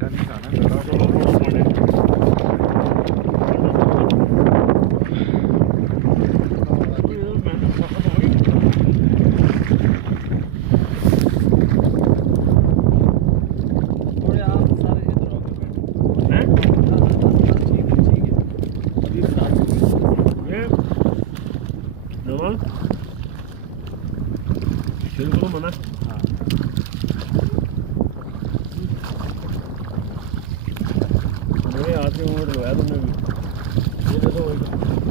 का निशान है गड़ा बिल्कुल मना हाँ मेरे हाथ में मोड़ लगाया तुमने भी ये देखो